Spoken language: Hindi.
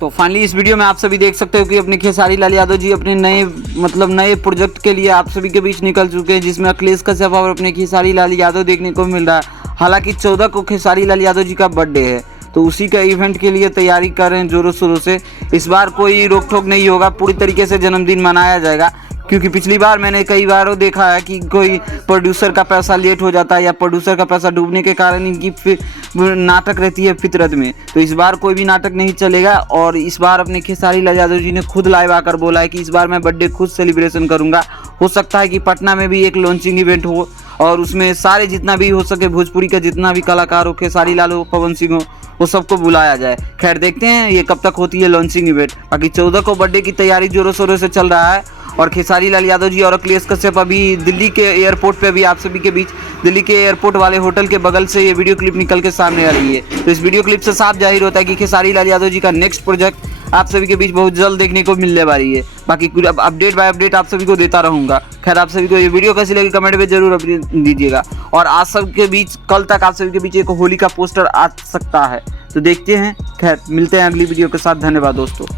तो फाइनली इस वीडियो में आप सभी देख सकते हो कि अपने खेसारी लाल यादव जी अपने नए प्रोजेक्ट के लिए आप सभी के बीच निकल चुके हैं, जिसमें अखिलेश कश्यप और अपने खेसारी लाल यादव देखने को मिल रहा है। हालांकि 14 को खेसारी लाल यादव जी का बर्थडे है, तो उसी का इवेंट के लिए तैयारी कर रहे हैं जोरों शोरों से। इस बार कोई रोक टोक नहीं होगा, पूरी तरीके से जन्मदिन मनाया जाएगा। क्योंकि पिछली बार मैंने कई बार देखा है कि कोई प्रोड्यूसर का पैसा लेट हो जाता है या प्रोड्यूसर का पैसा डूबने के कारण इनकी नाटक रहती है फितरत में। तो इस बार कोई भी नाटक नहीं चलेगा और इस बार अपने खेसारी लाल यादव जी ने खुद लाइव आकर बोला है कि इस बार मैं बर्थडे खुद सेलिब्रेशन करूंगा। हो सकता है कि पटना में भी एक लॉन्चिंग इवेंट हो और उसमें सारे जितना भी हो सके भोजपुरी का जितना भी कलाकार हो, खेसारी लाल हो, पवन सिंह हो, वो सबको बुलाया जाए। खैर देखते हैं ये कब तक होती है लॉन्चिंग इवेंट। बाकी 14 को बर्थडे की तैयारी जोरों शोरों से चल रहा है और खेसारी लाल यादव जी और अखिलेश कश्यप अभी दिल्ली के एयरपोर्ट पे भी आप सभी के बीच दिल्ली के एयरपोर्ट वाले होटल के बगल से ये वीडियो क्लिप निकल के सामने आ रही है। तो इस वीडियो क्लिप से साफ जाहिर होता है कि खेसारी लाल यादव जी का नेक्स्ट प्रोजेक्ट आप सभी के बीच बहुत जल्द देखने को मिलने वाली है। बाकी अपडेट बाय अपडेट आप सभी को देता रहूंगा। खैर आप सभी को ये वीडियो कैसी लगी कमेंट में जरूर अपडेट दीजिएगा और आज सबके बीच कल तक आप सभी के बीच एक होली का पोस्टर आ सकता है, तो देखते हैं। खैर मिलते हैं अगली वीडियो के साथ। धन्यवाद दोस्तों।